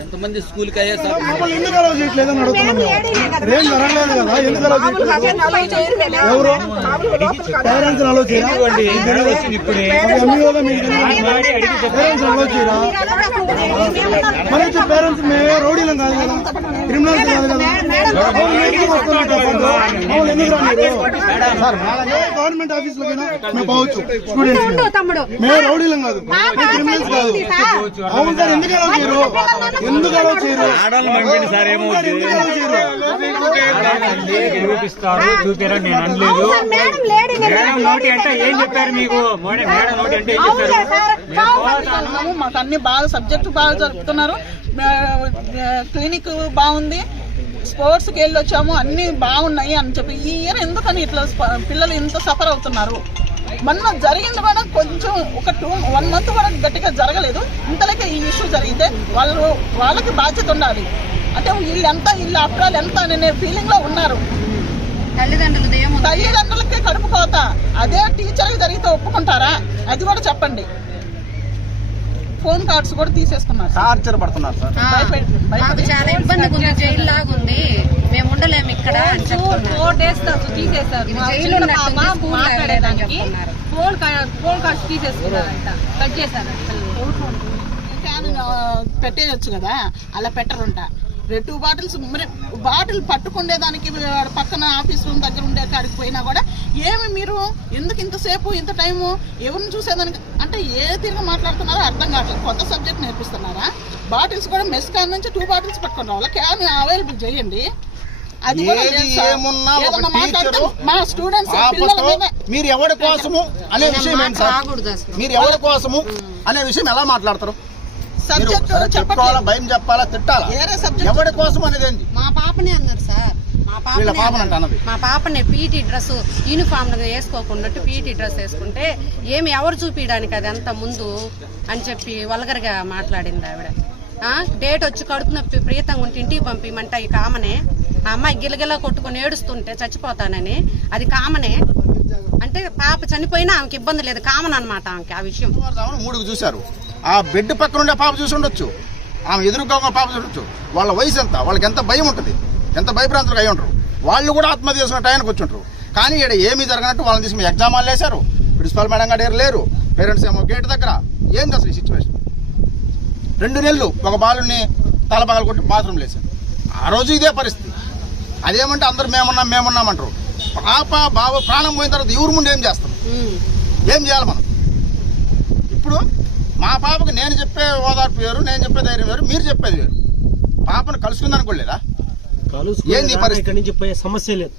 ఎంతమంది స్కూల్ కి అయ్యే సార్ ఎందుకు అలౌ చేయట్లేదని అడుగుతున్నాం. ఏం జరగలేదు కదా, ఎందుకు అలౌ చేయట్లేదు? ఎవరు పేరెంట్స్ అలౌ చేయరా? పేరెంట్స్ అలౌ చేయరా? మరి పేరెంట్స్ మేమే రౌడీలం కాదు కదా, క్రిమినల్స్ కాదు కదా. గవర్నమెంట్ ఆఫీస్ లోకైనా మేము పోవచ్చు, స్టూడెంట్స్ మేము రౌడీలం కాదు, క్రిమినల్స్ కాదు. అవును సార్, ఎందుకు అలౌ చేయరు? ఎందుకు అలౌ చేయరు? చూపిస్తారు, చూపారా? నేను అనలేదు. మేడం నోటి అంటే ఏం చెప్పారు మీకు? మేడం నోటి అంటే ఏం చెప్పారు? మాకు అన్ని బాగా సబ్జెక్టు బాగా జరుపుతున్నారు, క్లినిక్ బాగుంది, స్పోర్ట్స్ కి వెళ్ళి వచ్చాము, అన్ని బాగున్నాయి అని చెప్పి. ఈ ఇయర్ ఎందుకని ఇట్లా పిల్లలు ఇంత సఫర్ అవుతున్నారు? మొన్న జరిగింది కూడా కొంచెం ఒక 1 month కూడా గట్టిగా జరగలేదు, ఇంతలోకే ఈ ఇష్యూ జరిగితే వాళ్ళకి బాధ్యత ఉండాలి. అంటే వీళ్ళు అప్రాలు ఎంత అనే ఫీలింగ్ లో ఉన్నారు. తల్లిదండ్రులకే కడుపు కోత, అదే టీచర్కి జరిగితే ఒప్పుకుంటారా? అది కూడా చెప్పండి. ఫోన్ కార్డ్స్ కూడా తీసేసుకున్నారు, టార్చర్ పడుతున్నారు సార్. చాలా ఇబ్బందిగా ఉంది, జైలు లాగా ఉంది, మేము ఉండలేము ఇక్కడ అని చెప్తున్నారు. 4 days తీసేస్తారు. మాట్లాడేదానికి ఫోన్ కార్డ్స్ తీసేసుకున్నారంట, కట్ చేశారు. పెట్టేయచ్చు కదా, అలా పెట్టరుంట. 2 బాటిల్స్ బాటిల్ పట్టుకుండేదానికి పక్కన ఆఫీస్ రూమ్ దగ్గర ఉండే కాడికి పోయినా కూడా ఏమి మీరు ఎందుకు ఇంతసేపు ఇంత టైము ఎవరిని చూసేదానికి అంటే ఏ తీరుగా మాట్లాడుతున్నారో అర్థం కావట్లేదు. కొత్త సబ్జెక్ట్ నేర్పిస్తున్నారా? బాటిల్స్ కూడా మెస్ క్యాన్ నుంచి 2 బాటిల్స్ పట్టుకుని రావాలా? క్యాన్ అవైలబుల్ చేయండి. అది మా స్టూడెంట్స్ మీరు ఎవరి కోసము అనే విషయం ఏంటి సార్? మీరు ఎవరి కోసము అనే విషయం ఎలా మాట్లాడతారు? సబ్జెక్ట్ చెప్పాలా, భయం చెప్పాలా, తిట్టాలా? ఎవరి కోసం అనేది ఏంటి? మా పాపనే అన్నారు సార్, మా పాపని పీటీ డ్రెస్ యూనిఫామ్ వేసుకోకుండా పీటీ డ్రెస్ వేసుకుంటే ఎవరు చూపించడానికి అది అంత ముందు అని చెప్పి వల్గర్గా మాట్లాడింది ఆవిడ. డేట్ వచ్చి కడుపు నొప్పి ప్రీతంగా ఉంటే ఇంటికి పంపిమంటే ఈ కామనే. ఆ అమ్మాయి గిలగిలా కొట్టుకుని ఏడుస్తుంటే చచ్చిపోతానని అది కామనే. అంటే పాప చనిపోయినా ఆమెకి ఇబ్బంది లేదు, కామన్ అనమాట ఆమెకి ఆ విషయం. 3కి చూశారు, ఆ బెడ్ పక్కన ఉండే పాప చూసి ఉండొచ్చు, ఆమె ఎదురుగా పాప చూడొచ్చు. వాళ్ళ వయసు ఎంత, వాళ్ళకి ఎంత భయం ఉంటుంది, ఎంత భయభ్రాంతులు అయి ఉంటారు. వాళ్ళు కూడా ఆత్మహత్య చేసుకున్న టైంకి వచ్చి ఉంటారు. కానీ ఇక్కడ ఏమీ జరగనట్టు వాళ్ళని తీసుకుని ఎగ్జామ్ వాళ్ళు వేశారు. ప్రిన్సిపల్ మేడం గారు లేరు, పేరెంట్స్ ఏమో గేట్ దగ్గర. ఏంది అసలు ఈ సిచ్యువేషన్? 2 నెలలు ఒక బాలుని తలపగలు కొట్టి బాత్రూమ్లు వేశారు. ఆ రోజు ఇదే పరిస్థితి. అదేమంటే అందరూ మేమున్నామంటారు. పాప బాబు ప్రాణం పోయిన తర్వాత ఎవరి ముందు ఏం చేస్తాం? ఏం చేయాలి మనం? ఇప్పుడు మా పాపకి నేను చెప్పే ఓదార్పు వేరు, నేను చెప్పే ధైర్యం వేరు, మీరు చెప్పేది వేరు. పాపను కలుసుకుందనుకోలేదా? ఏంది పరిస్థితి? సమస్య లేదు.